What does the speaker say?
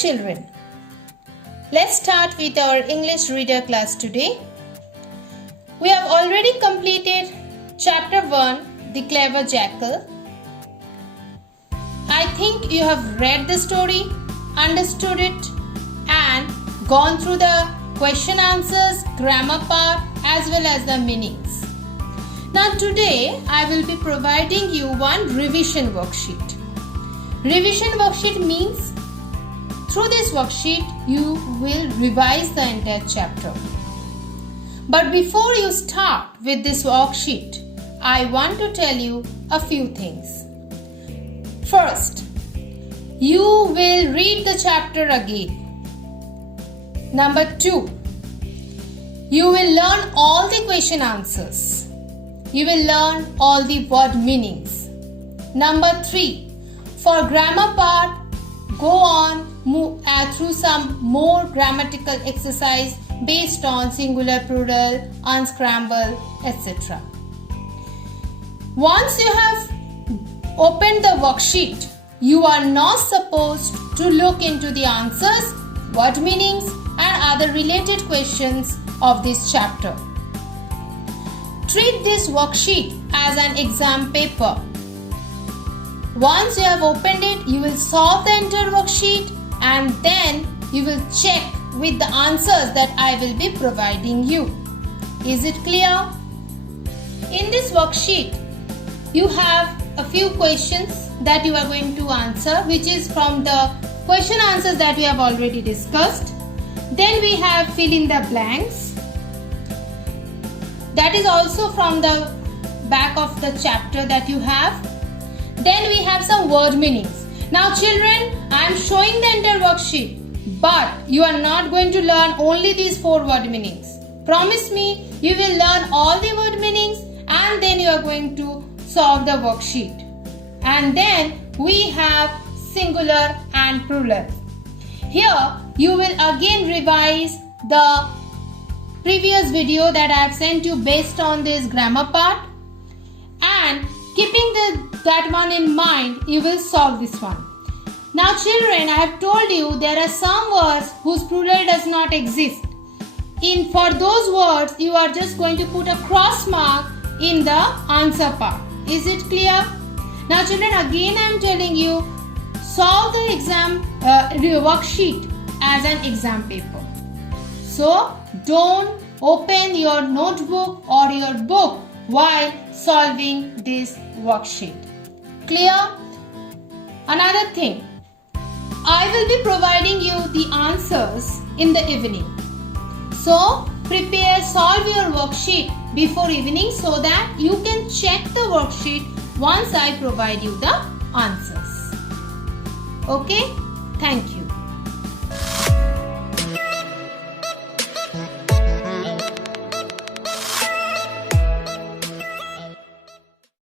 children, let's start with our English reader class today. We have already completed chapter 1, The Clever Jackal. I think you have read the story, understood it and gone through the question answers, grammar part as well as the meanings. Now today I will be providing you one revision worksheet. Revision worksheet means through this worksheet you will revise the entire chapter. But before you start with this worksheet, I want to tell you a few things. First, you will read the chapter again. Number 2, you will learn all the question answers. You will learn all the word meanings. Number 3, for grammar part, go on through some more grammatical exercise based on singular, plural, unscramble, etc. Once you have opened the worksheet, you are not supposed to look into the answers, word meanings and other related questions of this chapter. Treat this worksheet as an exam paper. Once you have opened it, you will solve the entire worksheet and then you will check with the answers that I will be providing you. Is it clear? In this worksheet, you have a few questions that you are going to answer, which is from the question answers that we have already discussed. Then we have fill in the blanks. That is also from the back of the chapter that you have. Then we have some word meanings. Now children, I am showing the entire worksheet, but you are not going to learn only these 4 word meanings. Promise me, you will learn all the word meanings and then you are going to solve the worksheet. And then we have singular and plural. Here you will again revise the previous video that I have sent you based on this grammar part, and keeping that one in mind, you will solve this one. Now children, I have told you there are some words whose plural does not exist. For those words, you are just going to put a cross mark in the answer part. Is it clear? Now children, again I am telling you, solve the exam worksheet as an exam paper. So don't open your notebook or your book while solving this worksheet. Clear? Another thing, I will be providing you the answers in the evening. So solve your worksheet before evening so that you can check the worksheet once I provide you the answers. Okay? Thank you.